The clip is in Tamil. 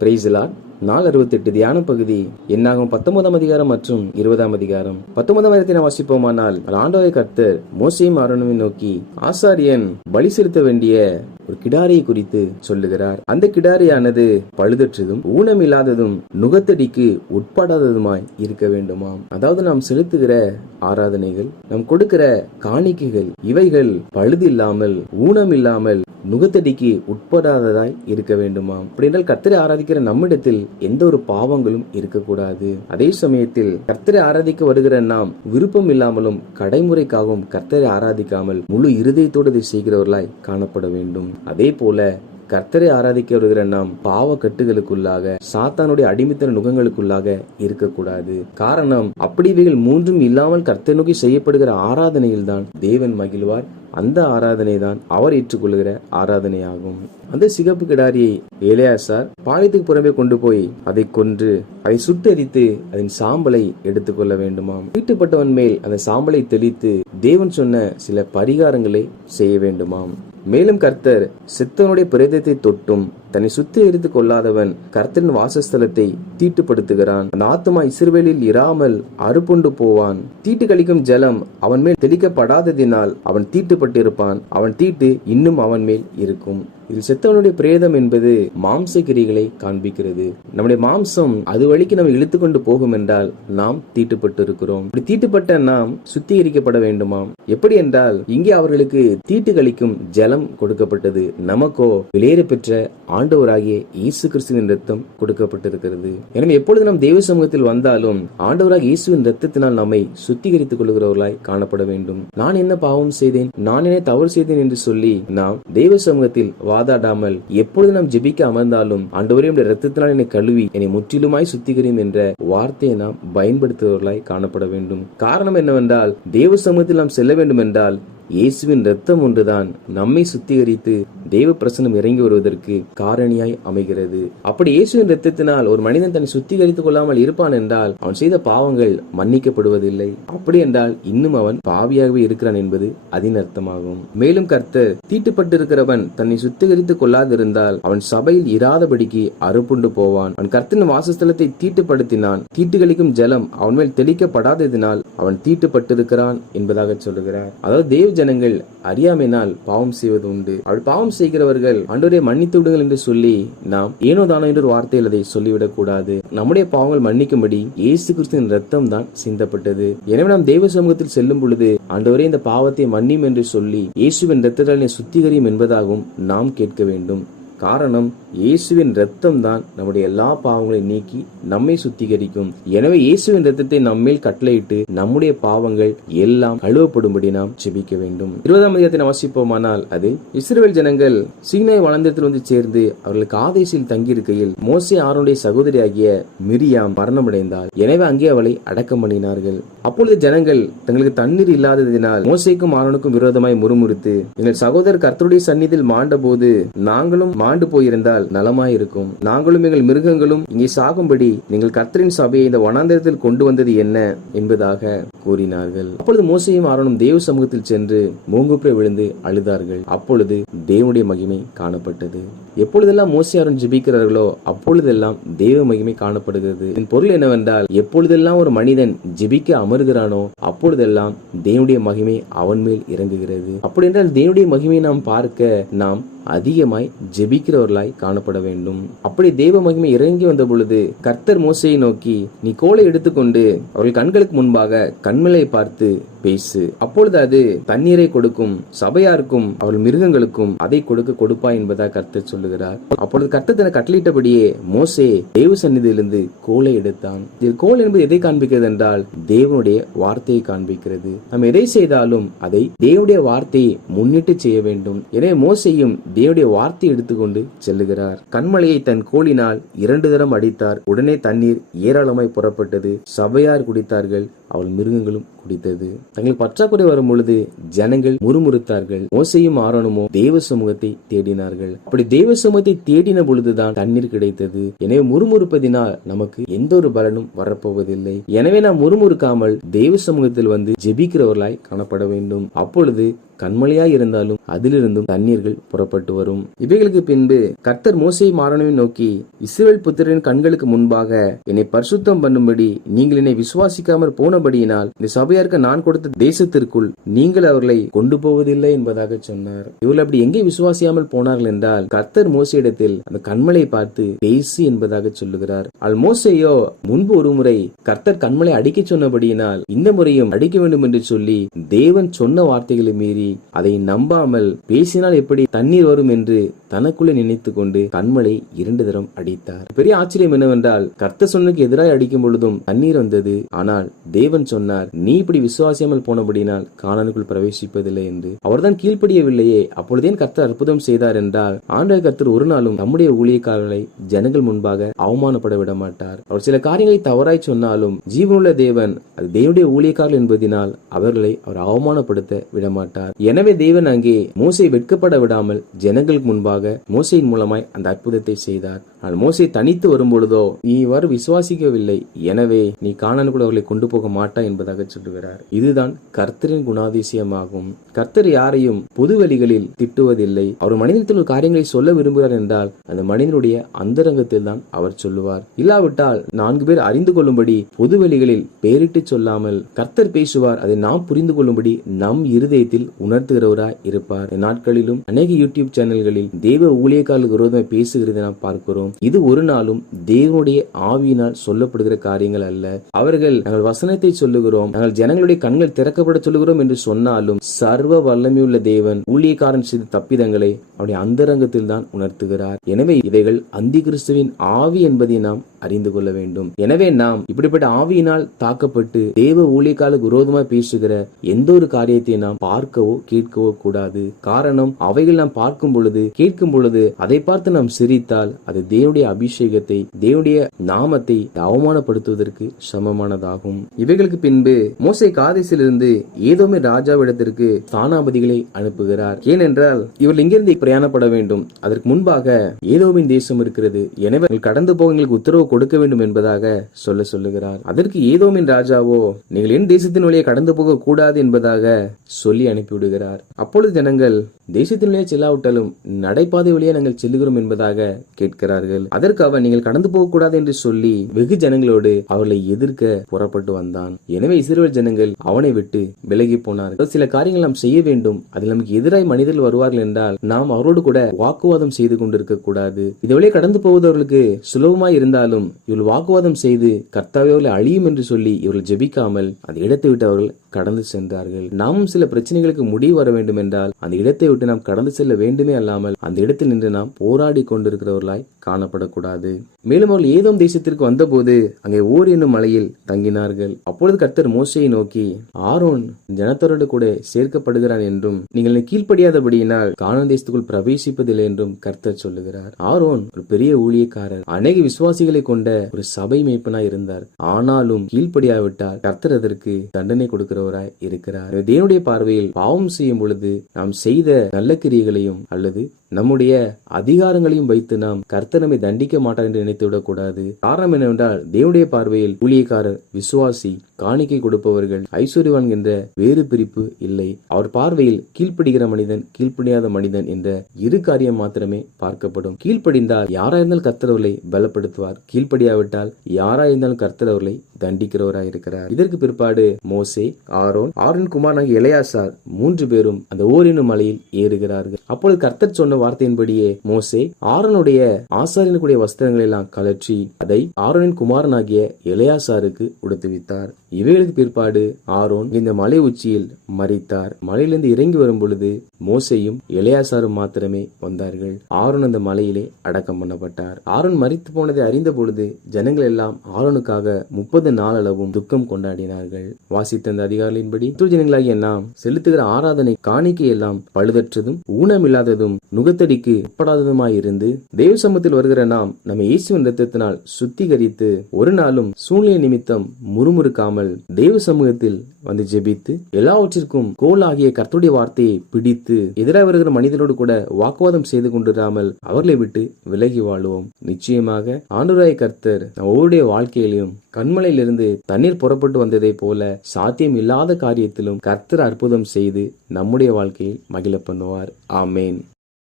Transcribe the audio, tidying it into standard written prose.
Praise the Lord. 468 தியான பகுதி என்னாகும் 19ஆம் அதிகாரம் மற்றும் 20ஆம் அதிகாரம். 19ஆம் அதிகாரத்தை வாசிப்போமானால், ஆண்டவராகிய கர்த்தர் மோசேயும் ஆரோனையும் நோக்கி ஆசாரியன் பலி செலுத்த வேண்டிய ஒரு கிடாரியை குறித்து சொல்லுகிறார். அந்த கிடாரியானது பழுதற்றதும் ஊனமில்லாததும் நுகத்தடிக்கு உட்படாததுமாய் இருக்க வேண்டுமாம். அதாவது நாம் செலுத்துகிற ஆராதனைகள், நாம் கொடுக்கிற காணிக்கைகள், இவைகள் பழுது இல்லாமல் ஊனமில்லாமல் நுகத்தடிக்கு உட்படாததாய் இருக்க வேண்டுமாம். அப்படின்றால் கர்த்தரை ஆராதிக்கிற நம்மிடத்தில் எந்த ஒரு பாவங்களும் இருக்கக்கூடாது. அதே சமயத்தில் கர்த்தரை ஆராதிக்க வருகிற நாம் விருப்பம் இல்லாமலும் கடைமுறைக்காகவும் கர்த்தரை ஆராதிக்காமல் முழு இருதயத்தோடு இதை செய்கிறவர்களாய் காணப்பட வேண்டும். அதே போல கர்த்தரை ஆராதிக்க வருகிற நாம் பாவ கட்டுகளுக்குள்ளாக, சாத்தானுடைய அடிமைத்தன நுகங்களுக்குள்ளாக இருக்கக்கூடாது. காரணம், அப்படிவைகள் மூன்றும் இல்லாமல் கர்த்தரை நோக்கி செய்யப்படுகிற ஆராதனையில் தான் தேவன் மகிழ்வார். அந்த ஆராதனை தான் அவர் ஏற்றுக்கொள்கிற ஆராதனையாகும். அந்த சிகப்பு கிடாரியை எலியாசார் பாளையத்துக்கு புறமே கொண்டு போய் அதை கொன்று அதை சுட்டெரித்து அதன் சாம்பலை எடுத்துக்கொள்ள வேண்டுமாம். தீட்டுப்பட்டவன் மேல் அந்த சாம்பலை தெளித்து தேவன் சொன்ன சில பரிகாரங்களை செய்ய வேண்டுமாம். மேலும் கர்த்தர் செத்தவனுடைய பிரேதத்தை தொட்டும் தன்னை சுத்திகரித்து கொள்ளாதவன் கர்த்தரின் வாசஸ்தலத்தை தீட்டுப்படுத்துகிறான். அந்த ஆத்துமா இஸ்ரவேலில் இராமல் அறுப்புண்டு போவான். தீட்டு கழிக்கும் ஜலம் அவன் மேல் தெளிக்கப்படாததினால் அவன் தீட்டுப்பட்டிருப்பான். அவன் தீட்டு இன்னும் அவன் மேல் இருக்கும். இதில் செத்தவனுடைய பிரேதம் என்பது மாம்ச கிரிகளை காண்பிக்கிறது. நம்முடைய மாம்சம் அது வழிக்கு நம்ம இழுத்து கொண்டு போகும் என்றால் நாம் தீட்டுப்பட்டு இருக்கிறோம். இப்படி தீட்டுப்பட்ட நாம் சுத்திகரிக்கப்பட வேண்டுமாம். எப்படி என்றால், இங்கே அவர்களுக்கு தீட்டு கழிக்கும் ஜலம் கொடுக்கப்பட்டது. நமக்கோ விலையேற பெற்ற ஆண்டவராகிய இயேசு கிறிஸ்துவின் ரத்தம் கொடுக்கப்பட்டிருக்கிறது. எனவே எப்பொழுது நாம் தேவ சமூகத்தில் வந்தாலும் ஆண்டவராகிய இயேசுவின் ரத்தத்தினால் நம்மை சுத்திகரித்துக் கொள்கிறவர்களாய் காணப்பட வேண்டும். நான் என்ன பாவம் செய்தேன், நான் என்ன தவறு செய்தேன் என்று சொல்லி நாம் தேவ சமூகத்தில் வாதாடாமல் எப்பொழுது நாம் ஜெபிக்க அமர்ந்தாலும் ஆண்டவரே உம்முடைய இரத்தத்தினால் என்னை கழுவி என்னை முற்றிலுமாய் சுத்திகரியும் என்ற வார்த்தையை நாம் பயன்படுத்துபவர்களாய் காணப்பட வேண்டும். காரணம் என்னவென்றால், தேவ சமூகத்தில் நாம் செல்ல வேண்டும் என்றால் இயேசுவின் ரத்தம் ஒன்றுதான் நம்மை சுத்திகரித்து தேவ பிரசனம் இறங்கி வருவதற்கு காரணியாய் அமைகிறது. அப்படி இயேசுவின் ரத்தத்தினால் ஒரு மனிதன் தன்னை சுத்திகரித்துக் கொள்ளாமல் இருப்பான் என்றால் அவன் செய்த பாவங்கள் மன்னிக்கப்படுவதில்லை. அப்படி என்றால் இன்னும் அவன் பாவியாகவே இருக்கிறான் என்பது அதன் அர்த்தமாகும். மேலும் கர்த்தர் தீட்டுப்பட்டிருக்கிறவன் தன்னை சுத்திகரித்துக் கொள்ளாதிருந்தால் அவன் சபையில் இராதபடிக்கு அறுப்புண்டு போவான். அவன் கர்த்தரின் வாசஸ்தலத்தை தீட்டுப்படுத்தினான். தீட்டுகளிக்கும் ஜலம் அவன் மேல் தெளிக்கப்படாததினால் அவன் தீட்டுப்பட்டிருக்கிறான் என்பதாக சொல்லுகிறார். அதாவது தேவ ஜனங்கள் அறியாமையினால் பாவம் செய்வது உண்டு. அவள் பாவம் செய்கிறவர்கள் ஆண்டவரே மன்னித்து விடுங்கள் என்று சொல்லி நாம் ஏனோ தானோ என்ற ஒரு வார்த்தையில் அதை சொல்லிவிடக் கூடாது. நம்முடைய பாவங்கள் மன்னிக்கும்படி இயேசு கிறிஸ்துவின் ரத்தம் தான் சிந்தப்பட்டது. எனவே நாம் தேவ சமூகத்தில் செல்லும் பொழுது ஆண்டவரே இந்த பாவத்தை மன்னியும் என்று சொல்லி இயேசுவின் ரத்தத்தால் சுத்திகரியும் என்பதாகவும் நாம் கேட்க வேண்டும். காரணம், இயேசுவின் ரத்தம் தான் நம்முடைய எல்லா பாவங்களையும் நீக்கி நம்மை சுத்திகரிக்கும். எனவே இயேசுவின் ரத்தத்தை நம்மேல் கட்டளையிட்டு நம்முடைய பாவங்கள் எல்லாம் கழுவப்படும்படி நாம் ஜெபிக்க வேண்டும். 20ஆம் அதிகாரத்தை வாசிப்போமானால், அதில் இஸ்ரவேல் ஜனங்கள் சீனாய் வனாந்திரத்தில் வந்து சேர்ந்து அவர்களுக்கு காதேசில் தங்கியிருக்கையில் மோசே ஆரோனுடைய சகோதரியாகிய மிரியாம் மரணமடைந்தாள். எனவே அங்கே அவளை அடக்கம் பண்ணினார்கள். அப்பொழுது ஜனங்கள் தங்களுக்கு தண்ணீர் இல்லாததினால் மோசேக்கும் ஆரோனுக்கும் விரோதமாய் முறுமுறுத்து, எங்கள் சகோதரர் கர்த்தருடைய சந்நிதியில் மாண்ட போது நாங்களும் மாண்டு போயிருந்தால் நலமாயிருக்கும். நாங்களும் எங்கள் மிருகங்களும் இங்கே சாகும்படி நீங்கள் கர்த்தரின் சபையை இந்த வனாந்திரத்தில் கொண்டு வந்தது என்ன என்பதாக கூறினார்கள். அப்பொழுது மோசேயும் ஆரோனும் தேவ சமூகத்தில் சென்று மூங்குப்புற விழுந்து அழுதார்கள். அப்பொழுது தேவனுடைய மகிமை காணப்பட்டது. எப்பொழுதெல்லாம் மோசே ஆரோன் ஜெபிக்கிறார்களோ அப்பொழுதெல்லாம் தேவ மகிமை காணப்படுகிறது. இதன் பொருள் என்னவென்றால், எப்பொழுதெல்லாம் ஒரு மனிதன் ஜெபிக்க அமர்கிறானோ அப்பொழுதெல்லாம் தேவனுடைய மகிமை அவன் மேல் இறங்குகிறது. அப்படி என்றால் தேவனுடைய மகிமையை நாம் பார்க்க நாம் அதிகமாய் ஜெபிக்கிறவர்களாய் காணப்பட வேண்டும். அப்படி தேவ மகிமை இறங்கி வந்த பொழுது கர்த்தர் மோசேயை நோக்கி, நீ கோலை எடுத்துக்கொண்டு அவர்கள் கண்களுக்கு முன்பாக கண்மலை பார்த்து பேசு. அப்பொழுது அது தண்ணீரை கொடுக்கும், சபையாருக்கும் அவர்கள் மிருகங்களுக்கும் அதை கொடுப்பா என்பதாக கர்த்தர் சொல்லுகிறார். அப்பொழுது கர்த்தர் தன கட்டளையிட்டபடியே மோசே தேவ சந்நிதியிலிருந்து கோலை எடுத்தான். இதில் கோல் என்பது எதை காண்பிக்கிறது என்றால் தேவனுடைய வார்த்தையை காண்பிக்கிறது. நாம் எதை செய்தாலும் அதை தேவனுடைய வார்த்தையை முன்னிட்டு செய்ய வேண்டும். எனவே மோசேயும் தேவனுடைய வார்த்தை எடுத்துக்கொண்டு செல்லுகிறார். கண்மலையை தன் கோலினால் 2 தரம் அடித்தார். உடனே தண்ணீர் ஏராளமாய் புறப்பட்டது. சபையார் குடித்தார்கள், அவள் மிருகங்களும் குடித்தது. தங்களுக்கு பற்றாக்குறை வரும் பொழுது ஜனங்கள் முறுமுறுத்தார்கள். மோசேயும் ஆரோனுமோ தேவ சமூகத்தை தேடினார்கள். அப்படி தேவ சமூகத்தை தேடின பொழுதுதான் தண்ணீர் கிடைத்தது. எனவே முறுமுறுப்பதினால் நமக்கு எந்த ஒரு பலனும் வரப்போவதில்லை. எனவே நாம் முறுமுறுக்காமல் தேவ சமூகத்தில் வந்து ஜெபிக்கிறவர்களாய் காணப்பட வேண்டும். அப்பொழுது கண்மலையாய் இருந்தாலும் அதிலிருந்தும் தண்ணீர்கள் புறப்பட்டு வரும். இவைகளுக்கு பின்பு கர்த்தர் மோசேயும் ஆரோனையும் நோக்கி, இஸ்ரவேல் புத்திரரின் கண்களுக்கு முன்பாக என்னை பரிசுத்தம் பண்ணும்படி நீங்கள் என்னை விசுவாசிக்காமல் போனபடியினால் இந்த சபையாருக்கு நான் கொடுத்த தேசத்திற்குள் நீங்கள் அவர்களை கொண்டு போவதில்லை என்பதாக சொன்னார். இவர்கள் அப்படி எங்கே விசுவாசியாமல் போனார்கள் என்றால், கர்த்தர் மோசேயிடத்தில் அந்த கண்மலை பார்த்து பேசு என்பதாக சொல்லுகிறார். மோசேயோ முன்பு ஒரு முறை கர்த்தர் கண்மலை அடிக்க சொன்னபடியினால் இந்த முறையும் அடிக்க வேண்டும் என்று சொல்லி தேவன் சொன்ன வார்த்தைகளை மீறி அதை நம்பாமல் பேசினால் எப்படி தண்ணீர் வரும் என்று தனக்குள்ளே நினைத்துக் கொண்டு கண்மலை 2 தரம் அடித்தார். பெரிய ஆச்சரியம் என்னவென்றால், கர்த்தர் சொன்னதுக்கு எதிராக அடிக்கும் பொழுதும் தண்ணீர் வந்தது. ஆனால் தேவன் சொன்னார், நீ இப்படி விசுவாசியாமல் போனபடினால் கானானுக்குள் பிரவேசிப்பதில்லை என்று. அவர்தான் கீழ்ப்படியவில்லையே. அப்பொழுதே கர்த்தர் அற்புதம் செய்தார் என்றால், ஆண்டவர் கர்த்தர் ஒரு நாளும் நம்முடைய ஊழியக்காரர்களை ஜனங்கள் முன்பாக அவமானப்பட விட மாட்டார். அவர் சில காரியங்களை தவறாய் சொன்னாலும் ஜீவனுள்ள தேவன் அது தேவனுடைய ஊழியக்காரர்கள் என்பதனால் அவர்களை அவர் அவமானப்படுத்த விடமாட்டார். எனவே தேவன் அங்கே மோசே வெட்கப்பட விடாமல் ஜனங்களுக்கு முன்பாக மோசையின் மூலமாய் அந்த அற்புதத்தை செய்தார். ஆனால் மோசே தனித்து வரும்பொழுதோ, நீ இவ்வாறு விசுவாசிக்கவில்லை, எனவே நீ கானானுக்குள் அவர்களை கொண்டு போக மாட்டாய் என்பதாக சொல்லுகிறார். இதுதான் கர்த்தரின் குணாதிசயமாகும். கர்த்தர் யாரையும் பொது வழிகளில் திட்டுவதில்லை. அவர் மனிதத்தில் காரியங்களை சொல்ல விரும்புகிறார் என்றால் அந்த மனிதனுடைய அந்தரங்கத்தில் தான் அவர் சொல்லுவார். இல்லாவிட்டால் 4 பேர் அறிந்து கொள்ளும்படி பொது வழிகளில் பெயரிட்டு சொல்லாமல் கர்த்தர் பேசுவார். அதை நாம் புரிந்து கொள்ளும்படி நம் இருதயத்தில் உணர்த்துகிறவராய் இருப்பார். நாட்களிலும் அநேக யூடியூப் சேனல்களில் தேவ ஊழியக்காரர்களுக்கு விரோதமாக பேசுகிறதை நாம் பார்க்கிறோம். இது ஒரு நாளும் தேவனுடைய ஆவியினால் சொல்லப்படுகிற காரியங்கள் அல்ல. அவர்கள் நாங்கள் வசனத்தை சொல்லுகிறோம், நாங்கள் ஜனங்களுடைய கண்கள் திறக்கப்பட சொல்லுகிறோம் என்று சொன்னாலும் சர்வ வல்லமையுள்ள தேவன் ஊழியக்காரன் செய்த தப்பிதங்களை அவருடைய அந்தரங்கத்தில் தான் உணர்த்துகிறார். எனவே இவைகள் அந்தி கிறிஸ்துவின் ஆவி என்பதை நாம் அறிந்து கொள்ள வேண்டும். எனவே நாம் இப்படிப்பட்ட ஆவியினால் தாக்கப்பட்டு தேவ ஊழியக்காரர்களுக்கு விரோதமாக பேசுகிற எந்த ஒரு காரியத்தை நாம் பார்க்கவோ கேட்கவோ கூடாது. காரணம், அவைகள் நாம் பார்க்கும் பொழுது கேட்கும் பொழுது அதை பார்த்து நாம் சிரித்தால் அது தேவனுடைய அபிஷேகத்தை தேவனுடைய நாமத்தை அவமானப்படுத்துவதற்கு சமமானதாகும். இவைகளுக்கு பின்பு மோசே காதேசிலிருந்து ஏதோமே ராஜாவிடத்திற்கு ஸ்தானாபதிகளை அனுப்புகிறார். ஏனென்றால் இவர்கள் இங்கிருந்து பிரயாணப்பட வேண்டும். அதற்கு முன்பாக ஏதோமின் தேசம் இருக்கிறது. எனவே கடந்து போக எங்களுக்கு உத்தரவு கொடுக்க வேண்டும் என்பதாக சொல்லுகிறார். அதற்கு ஏதோமின் ராஜாவோ, நீங்கள் என் தேசத்தின் வழியே கடந்து போக கூடாது என்பதாக சொல்லி அனுப்பிவிடுகிறார். அப்பொழுது ஜனங்கள் தேசத்தின் வழியே செல்லாவிட்டாலும் நடைபாதை வழியே நாங்கள் செல்லுகிறோம் என்பதாக கேட்கிறார்கள். அதற்கு அவன், நீங்கள் கடந்து போக கூடாது என்று சொல்லி வெகு ஜனங்களோடு அவர்களை எதிர்க்க புறப்பட்டு வந்தான். எனவே இஸ்ரவேல் ஜனங்கள் அவனை விட்டு விலகி போனார்கள். சில காரியங்கள் நாம் செய்ய வேண்டும். அதில் நமக்கு எதிராய் மனிதர்கள் வருவார்கள் என்றால் நாம் அவரோடு கூட வாக்குவாதம் செய்து கொண்டிருக்க கூடாது. இந்த வழியே கடந்து போவதவர்களுக்கு சுலபமாய் இருந்தாலும் இவர்கள் வாக்குவாதம் செய்து கர்த்தாவே அவர்களை அழியும் என்று சொல்லி இவர்கள் ஜெபிக்காமல் அந்த இடத்தை விட்டு அவர்கள் கடந்து சென்றார்கள். நாமும் சில பிரச்சனைகளுக்கு முடிவு வர வேண்டும் என்றால் அந்த இடத்தை விட்டு நாம் கடந்து செல்ல வேண்டுமே அல்லாமல் அந்த இடத்தில் நின்று நாம் போராடி கொண்டிருக்கிறவர்களாய் காணப்படக்கூடாது. மேலும் அவர்கள் ஏதோம் தேசத்திற்கு வந்தபோது அங்கே ஓர் என்னும் மலையில் தங்கினார்கள். அப்பொழுது கர்த்தர் மோசேயை நோக்கி, ஆரோன் ஜனத்தரோடு கூட சேர்க்கப்படுகிறான் என்றும் நீங்கள் கீழ்ப்படியாதபடியினால் கானான் தேசத்துக்குள் பிரவேசிப்பதில்லை என்றும் கர்த்தர் சொல்லுகிறார். ஆரோன் ஒரு பெரிய ஊழியக்காரர், அநேக விசுவாசிகளை கொண்ட ஒரு சபை மேய்ப்பனாய் இருந்தார். ஆனாலும் கீழ்ப்படியாவிட்டால் கர்த்தர் அதற்கு தண்டனை கொடுக்கிறவராய் இருக்கிறார். தேவனுடைய பார்வையில் பாவம் செய்யும் பொழுது நாம் செய்த நல்ல கிரியைகளையும் அல்லது நம்முடைய அதிகாரங்களையும் வைத்து நாம் கர்த்தர் நம்மை தண்டிக்க மாட்டார் என்று நினைத்துவிடக் கூடாது. காரணம் என்னவென்றால் தேவனுடைய பார்வையில் ஊழியக்காரர், விசுவாசி, காணிக்கை கொடுப்பவர்கள், ஐஸ்வர்யவான் என்ற வேறு பிரிப்பு இல்லை. அவர் பார்வையில் கீழ்ப்படுகிற மனிதன், கீழ்ப்படியாத மனிதன் என்ற இரு காரியம் மாத்திரமே பார்க்கப்படும். கீழ்ப்படிந்தால் யாராயிருந்தாலும் கர்த்தர் அவர்களை பலப்படுத்துவார். கீழ்ப்படியாவிட்டால் யாராயிருந்தாலும் கர்த்தர் அவர்களை தண்டிக்கிறவராய் இருக்கிறார். இதற்கு பிற்பாடு மோசே, ஆரோன் குமாரனாகிய எலெயாசார் 3 பேரும் அந்த ஓர் என்னும் மலையில் ஏறுகிறார்கள். அப்பொழுது கர்த்தர் சொன்ன வார்த்தையின்படியே மோசே ஆரோனுடைய ஆசாரியனுடைய வஸ்திரங்களை எல்லாம் கலற்றி அதை ஆரோனின் குமாரனாகிய எலெயாசாருக்கு உடுத்துவித்தார். இவைகளுக்கு பிற்பாடு ஆரோன் இந்த மலை உச்சியில் மரித்தார். மலையிலிருந்து இறங்கி வரும் பொழுது மோசேயும் எலெயாசாரும் மாத்திரமே வந்தார்கள். ஆரோன் அந்த மலையிலே அடக்கம் பண்ணப்பட்டார். ஆரோன் மரித்து போனதை அறிந்த பொழுது ஜனங்கள் எல்லாம் ஆரோனுக்காக 30 நாளளவும் துக்கம் கொண்டாடினார்கள். வாசித்த அந்த அதிகாரிகளின்படி ஜனங்களாகிய நாம் செலுத்துகிற ஆராதனை காணிக்கை எல்லாம் பழுதற்றதும் ஊனமில்லாததும் நுகத்தடிக்கு உட்படாததுமாயிருந்து தேவ சமூகத்தில் வருகிற நாம் நம்ம இயேசுவின் இரத்தத்தினால் சுத்திகரித்து ஒரு நாளும் சூழ்நிலை நிமித்தம் முறுமுறுக்காமல் கொண்டிராமல் தெய்வ சமூகத்தில் வந்து ஜெபித்து எல்லாவற்றிற்கும் கோல் ஆகிய கர்த்தருடைய வார்த்தையை பிடித்து எதிராக வருகிற மனிதனோடு கூட வாக்குவாதம் செய்து கொண்டிராமல் அவர்களை விட்டு விலகி வாழுவோம். நிச்சயமாக ஆண்டவராகிய கர்த்தர் ஒவ்வொருடைய வாழ்க்கையிலும் கண்மலையிலிருந்து தண்ணீர் புறப்பட்டு வந்ததை போல சாத்தியம் இல்லாத காரியத்திலும் கர்த்தர் அற்புதம் செய்து நம்முடைய வாழ்க்கையில் மகிழ பண்ணுவார். ஆமேன்.